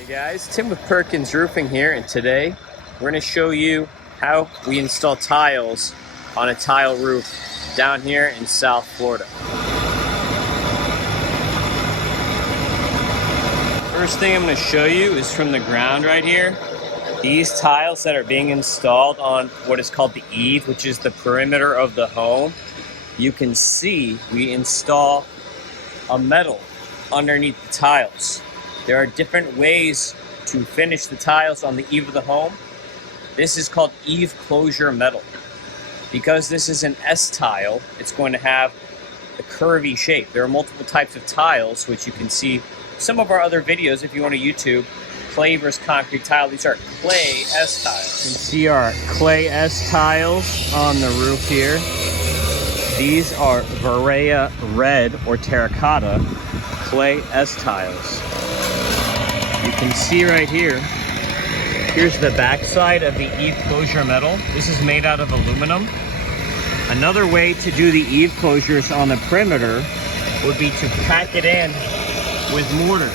Hey guys, Tim with Perkins Roofing here, and today we're going to show you how we install tiles on a tile roof down here in South Florida. First thing I'm going to show you is from the ground right here. These tiles that are being installed on what is called the eave, which is the perimeter of the home. You can see we install a metal underneath the tiles. There are different ways to finish the tiles on the eave of the home. This is called eave closure metal. Because this is an S tile, it's going to have a curvy shape. There are multiple types of tiles, which you can see some of our other videos if you want to YouTube. Clay versus concrete tile. These are clay S tiles. You can see our clay S tiles on the roof here. These are Verea red or terracotta clay S tiles. You can see right here, here's the back side of the eave closure metal. This is made out of aluminum. Another way to do the eave closures on the perimeter would be to pack it in with mortar.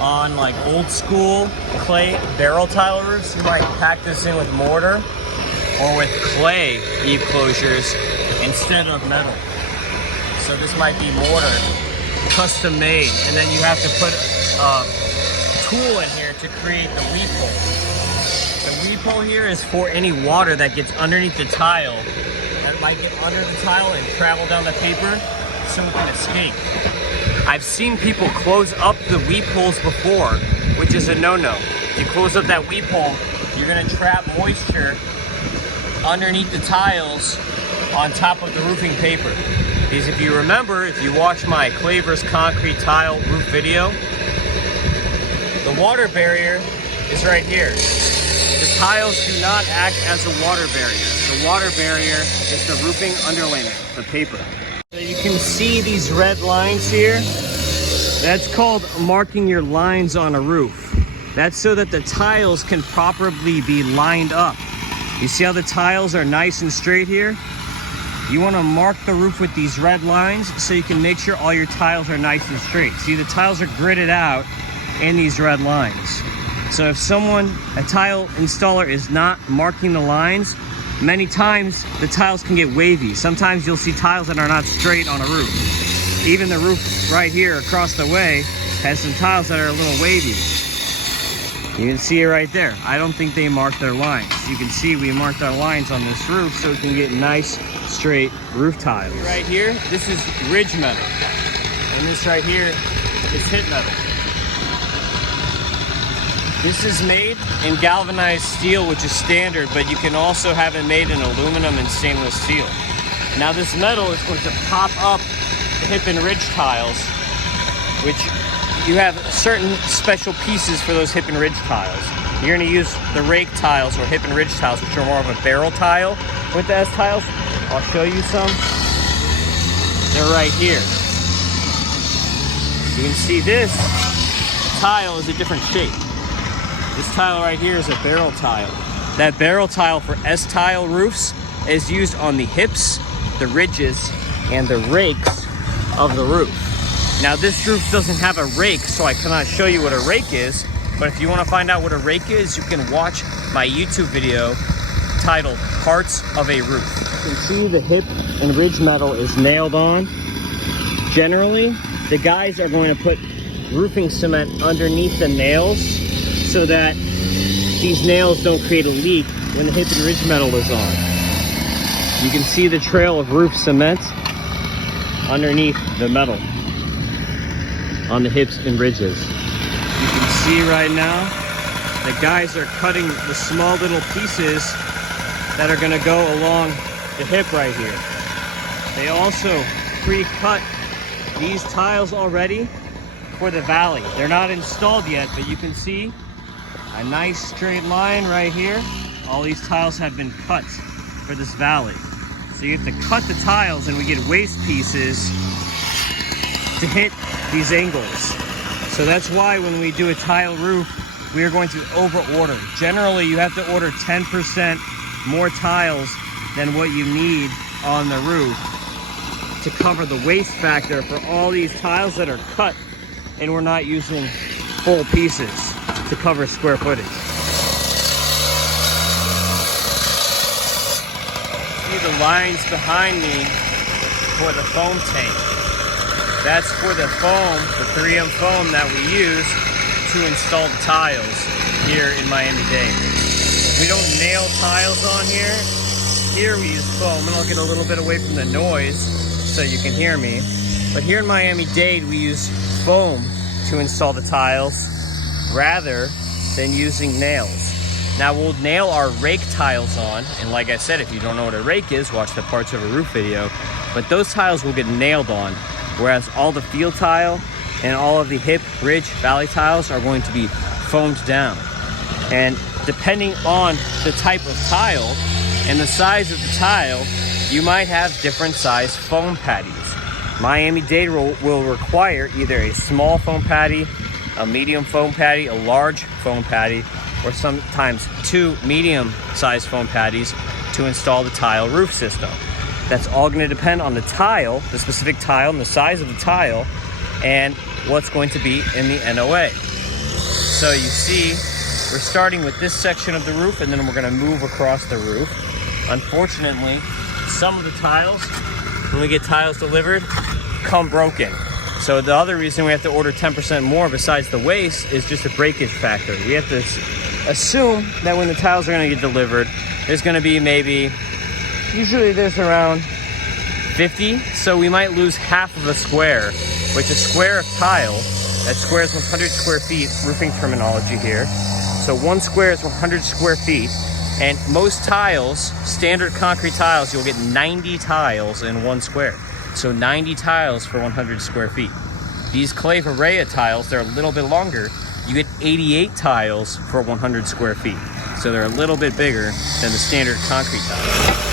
On like old school clay barrel tile roofs, you might pack this in with mortar or with clay eave closures instead of metal. So this might be mortar, custom made, and then you have to put a tool in here to create the weep hole. The weep hole here is for any water that gets underneath the tile that might get under the tile and travel down the paper so it can escape. I've seen people close up the weep holes before, which is a no-no. If you close up that weep hole, you're gonna trap moisture underneath the tiles on top of the roofing paper. Because if you remember, if you watch my clay versus concrete tile roof video, the water barrier is right here. The tiles do not act as a water barrier. The water barrier is the roofing underlayment, the paper. So you can see these red lines here. That's called marking your lines on a roof. That's so that the tiles can properly be lined up. You see how the tiles are nice and straight here? You want to mark the roof with these red lines so you can make sure all your tiles are nice and straight. See, the tiles are gridded out in these red lines. So if a tile installer is not marking the lines, many times the tiles can get wavy. Sometimes you'll see tiles that are not straight on a roof. Even the roof right here across the way has some tiles that are a little wavy. You can see it right there. I don't think they marked their lines. You can see we marked our lines on this roof so we can get nice, straight roof tiles. Right here, this is ridge metal. And this right here is hip metal. This is made in galvanized steel, which is standard, but you can also have it made in aluminum and stainless steel. Now this metal is going to pop up the hip and ridge tiles, which you have certain special pieces for those hip and ridge tiles. You're going to use the rake tiles or hip and ridge tiles, which are more of a barrel tile with the S tiles. I'll show you some. They're right here. You can see this tile is a different shape. This tile right here is a barrel tile. That barrel tile for S tile roofs is used on the hips, the ridges, and the rakes of the roof. Now this roof doesn't have a rake, so I cannot show you what a rake is, but if you want to find out what a rake is, you can watch my YouTube video titled Parts of a Roof. You can see the hip and ridge metal is nailed on. Generally, the guys are going to put roofing cement underneath the nails so that these nails don't create a leak when the hip and ridge metal is on. You can see the trail of roof cement underneath the metal on the hips and ridges. You can see right now the guys are cutting the small little pieces that are going to go along the hip right here. They also pre-cut these tiles already for the valley. They're not installed yet, but you can see a nice straight line right here. All these tiles have been cut for this valley. So you have to cut the tiles and we get waste pieces to hit these angles. So that's why when we do a tile roof, we are going to over order. Generally, you have to order 10% more tiles than what you need on the roof to cover the waste factor for all these tiles that are cut and we're not using full pieces to cover square footage. See the lines behind me for the foam tank. That's for the foam, the 3M foam that we use to install the tiles here in Miami-Dade. We don't nail tiles on here. Here we use foam, and I'll get a little bit away from the noise so you can hear me. But here in Miami-Dade, we use foam to install the tiles rather than using nails. Now we'll nail our rake tiles on, and like I said, if you don't know what a rake is, watch the parts of a roof video. But those tiles will get nailed on, whereas all the field tile and all of the hip, ridge, valley tiles are going to be foamed down. And depending on the type of tile and the size of the tile, you might have different size foam patties. Miami-Dade will require either a small foam patty, a medium foam patty, a large foam patty, or sometimes 2 medium-sized foam patties to install the tile roof system. That's all going to depend on the tile, the specific tile, and the size of the tile, and what's going to be in the NOA. So you see, we're starting with this section of the roof, and then we're going to move across the roof. Unfortunately, some of the tiles, when we get tiles delivered, come broken. So the other reason we have to order 10% more besides the waste is just a breakage factor. We have to assume that when the tiles are going to get delivered, there's going to be maybe, usually there's around 50, so we might lose half of a square, which a square of tile, that square is 100 square feet, roofing terminology here. So 1 square is 100 square feet, and most tiles, standard concrete tiles, you'll get 90 tiles in 1 square. So 90 tiles for 100 square feet. These clay Verea tiles, they're a little bit longer. You get 88 tiles for 100 square feet. So they're a little bit bigger than the standard concrete tiles.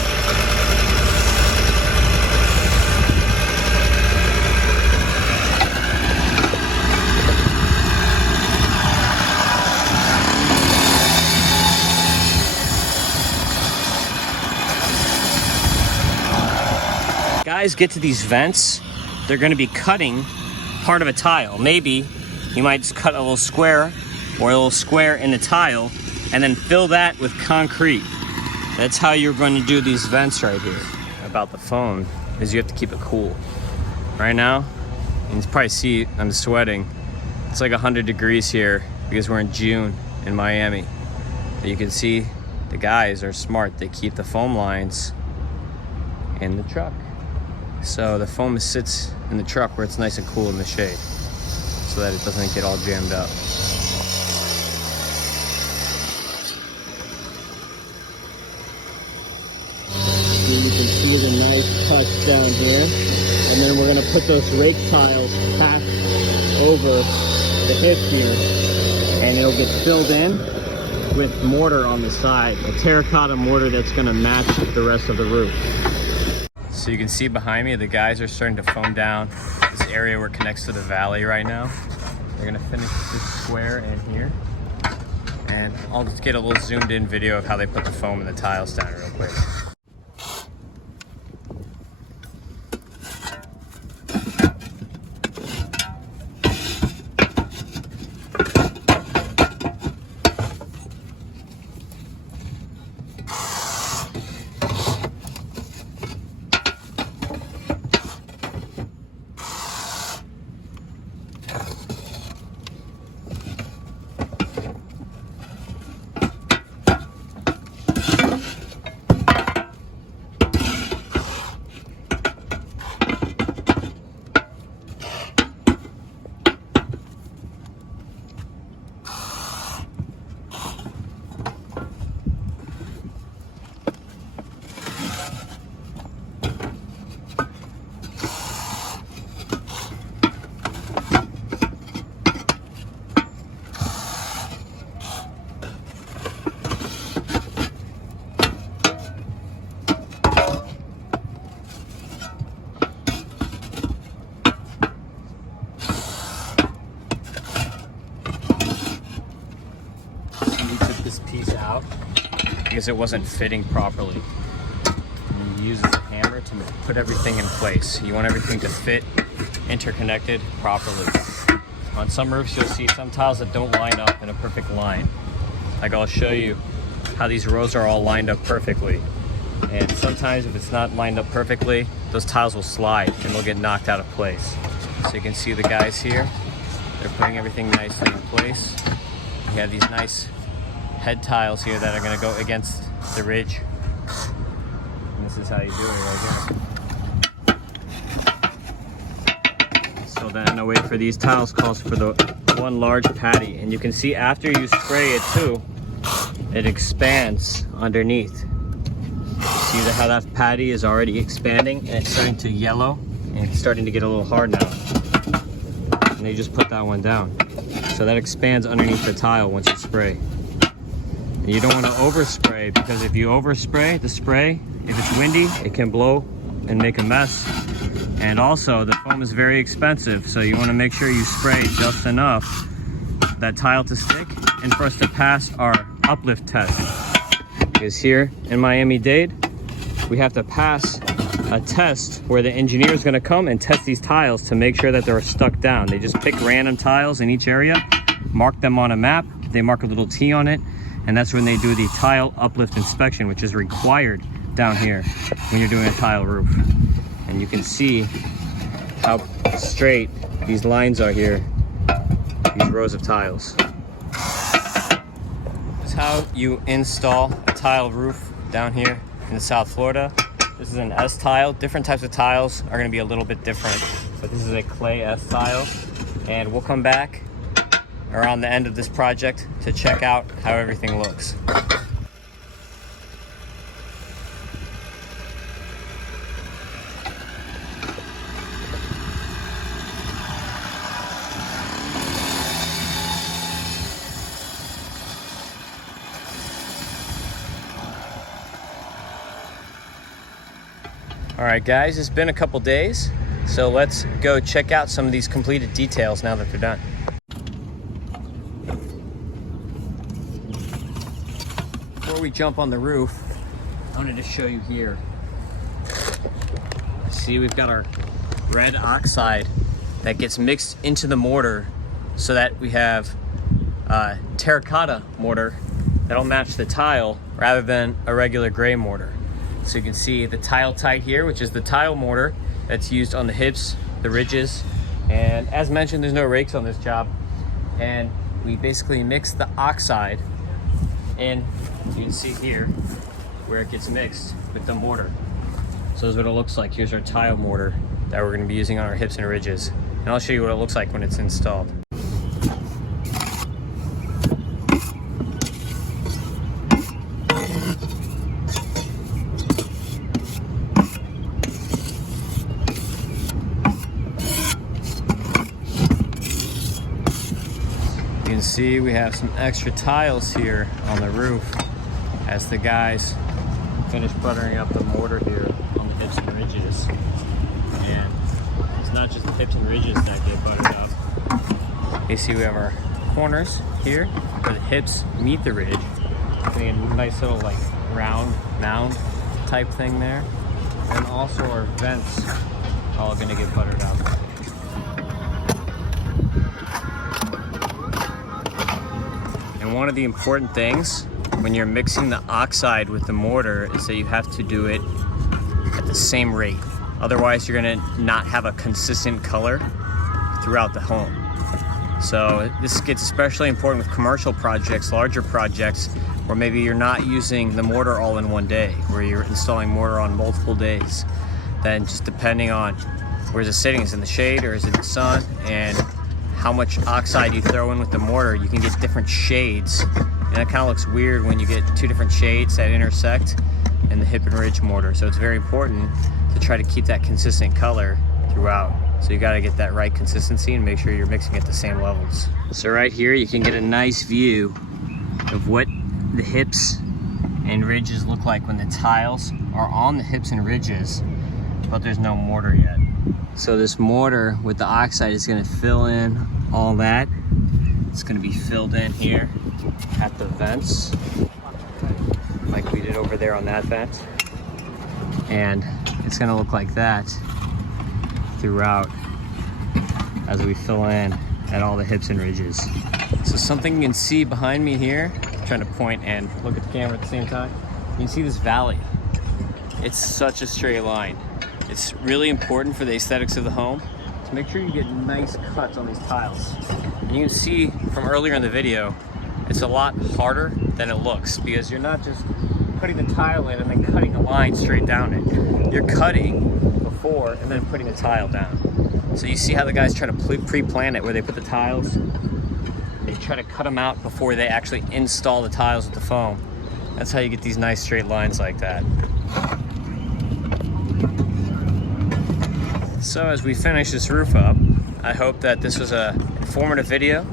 Guys get to these vents, they're going to be cutting part of a tile. Maybe you might just cut a little square or a little square in the tile and then fill that with concrete. That's how you're going to do these vents right here. About the foam is you have to keep it cool. Right now, you can probably see I'm sweating. It's like 100 degrees here because we're in June in Miami. But you can see the guys are smart. They keep the foam lines in the truck. So the foam sits in the truck where it's nice and cool in the shade so that it doesn't get all jammed up. You can see the nice touch down here. And then we're gonna put those rake tiles back over the hip here. And it'll get filled in with mortar on the side. A terracotta mortar that's gonna match the rest of the roof. So you can see behind me, the guys are starting to foam down this area where it connects to the valley right now. They're gonna finish this square in here. And I'll just get a little zoomed in video of how they put the foam and the tiles down real quick. Piece out because it wasn't fitting properly. And you use a hammer to put everything in place. You want everything to fit interconnected properly. On some roofs, you'll see some tiles that don't line up in a perfect line. Like I'll show you how these rows are all lined up perfectly. And sometimes if it's not lined up perfectly, those tiles will slide and they'll get knocked out of place. So you can see the guys here, they're putting everything nicely in place. We have these nice head tiles here that are gonna go against the ridge. And this is how you do it right here. So then the way for these tiles calls for the one large patty. And you can see after you spray it too, it expands underneath. See how that patty is already expanding and it's starting to yellow and it's starting to get a little hard now. And you just put that one down. So that expands underneath the tile once you spray. And you don't want to overspray, because if you overspray the spray, if it's windy, it can blow and make a mess. And also the foam is very expensive, so you want to make sure you spray just enough for that tile to stick and for us to pass our uplift test. Because here in Miami-Dade, we have to pass a test where the engineer is going to come and test these tiles to make sure that they're stuck down. They just pick random tiles in each area, mark them on a map, they mark a little T on it, and that's when they do the tile uplift inspection, which is required down here when you're doing a tile roof. And you can see how straight these lines are here, these rows of tiles. This is how you install a tile roof down here in South Florida. This is an S tile. Different types of tiles are going to be a little bit different, but this is a clay S tile, and we'll come back around the end of this project to check out how everything looks. All right, guys, it's been a couple days, so let's go check out some of these completed details now that they're done. Before we jump on the roof, I wanted to show you here. See, we've got our red oxide that gets mixed into the mortar so that we have terracotta mortar that'll match the tile rather than a regular gray mortar. So you can see the tile tight here, which is the tile mortar that's used on the hips, the ridges, and as mentioned, there's no rakes on this job. And we basically mix the oxide in, you can see here, where it gets mixed with the mortar. So this is what it looks like. Here's our tile mortar that we're gonna be using on our hips and ridges. And I'll show you what it looks like when it's installed. You can see we have some extra tiles here on the roof as the guys finish buttering up the mortar here on the hips and ridges. And it's not just the hips and ridges that get buttered up. You see we have our corners here where the hips meet the ridge. Getting a nice little like round mound type thing there. And also our vents all gonna get buttered up. And one of the important things when you're mixing the oxide with the mortar is that you have to do it at the same rate. Otherwise, you're gonna not have a consistent color throughout the home. So this gets especially important with commercial projects, larger projects, where maybe you're not using the mortar all in one day, where you're installing mortar on multiple days. Then just depending on where's it sitting, is it in the shade or is it in the sun, and how much oxide you throw in with the mortar, you can get different shades. And it kind of looks weird when you get two different shades that intersect in the hip and ridge mortar. So it's very important to try to keep that consistent color throughout. So you got to get that right consistency and make sure you're mixing at the same levels. So right here you can get a nice view of what the hips and ridges look like when the tiles are on the hips and ridges, but there's no mortar yet. So this mortar with the oxide is going to fill in all that. It's going to be filled in here at the vents, like we did over there on that vent. And it's going to look like that throughout as we fill in at all the hips and ridges. So something you can see behind me here, I'm trying to point and look at the camera at the same time. You can see this valley. It's such a straight line. It's really important for the aesthetics of the home to make sure you get nice cuts on these tiles. And you can see from earlier in the video, it's a lot harder than it looks because you're not just putting the tile in and then cutting a line straight down it. You're cutting before and then putting the tile down. So you see how the guys try to pre-plan it where they put the tiles, they try to cut them out before they actually install the tiles with the foam. That's how you get these nice straight lines like that. So as we finish this roof up, I hope that this was an informative video,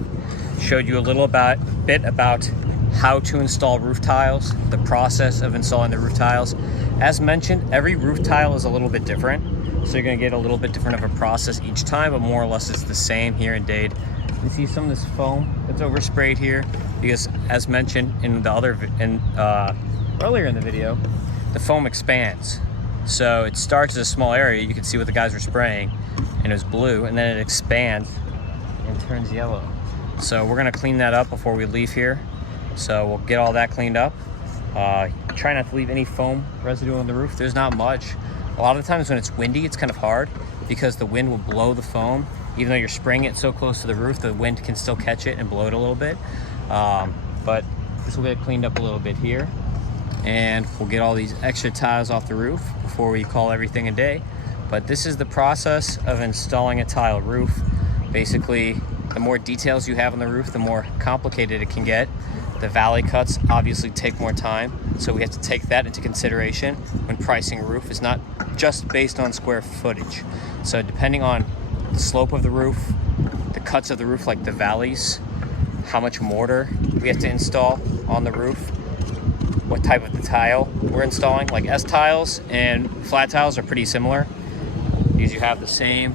showed you a little bit about how to install roof tiles, the process of installing the roof tiles. As mentioned, every roof tile is a little bit different, so you're going to get a little bit different of a process each time, but more or less it's the same here in Dade. You see some of this foam that's oversprayed here because, as mentioned in the earlier in the video, the foam expands. So it starts as a small area. You can see what the guys were spraying, and it was blue, and then it expands and turns yellow. So we're gonna clean that up before we leave here. So we'll get all that cleaned up. Try not to leave any foam residue on the roof. There's not much. A lot of the times when it's windy, it's kind of hard because the wind will blow the foam. Even though you're spraying it so close to the roof, the wind can still catch it and blow it a little bit. But this will get cleaned up a little bit here. And we'll get all these extra tiles off the roof before we call everything a day. But this is the process of installing a tile roof. Basically, the more details you have on the roof, the more complicated it can get. The valley cuts obviously take more time, so we have to take that into consideration when pricing a roof. It's not just based on square footage. So depending on the slope of the roof, the cuts of the roof, like the valleys, how much mortar we have to install on the roof, what type of the tile we're installing. Like S tiles and flat tiles are pretty similar because you have the same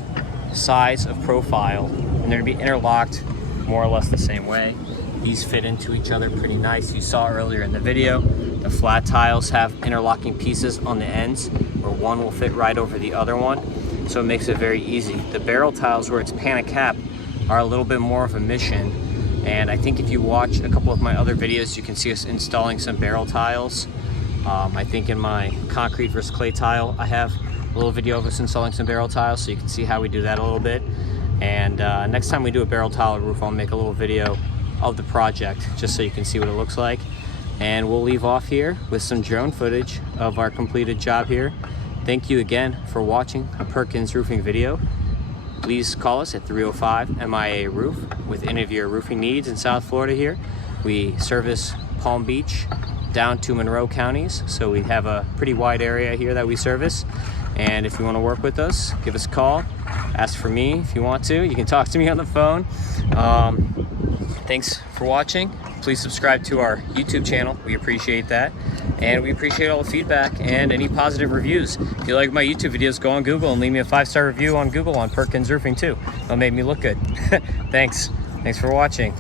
size of profile and they're gonna be interlocked more or less the same way. These fit into each other pretty nice. You saw earlier in the video, the flat tiles have interlocking pieces on the ends where one will fit right over the other one. So it makes it very easy. The barrel tiles where it's pan and cap are a little bit more of a mission. And I think if you watch a couple of my other videos, you can see us installing some barrel tiles. I think in my concrete versus clay tile, I have a little video of us installing some barrel tiles, so you can see how we do that a little bit. And next time we do a barrel tile roof, I'll make a little video of the project just so you can see what it looks like. And we'll leave off here with some drone footage of our completed job here. Thank you again for watching a Perkins roofing video. Please call us at 305-MIA Roof with any of your roofing needs in South Florida here. We service Palm Beach down to Monroe counties, so we have a pretty wide area here that we service. And if you want to work with us, give us a call. Ask for me if you want to. You can talk to me on the phone. Thanks for watching. Please subscribe to our YouTube channel. We appreciate that. And we appreciate all the feedback and any positive reviews. If you like my YouTube videos, go on Google and leave me a 5-star review on Google on Perkins Roofing too. It'll make me look good. Thanks for watching.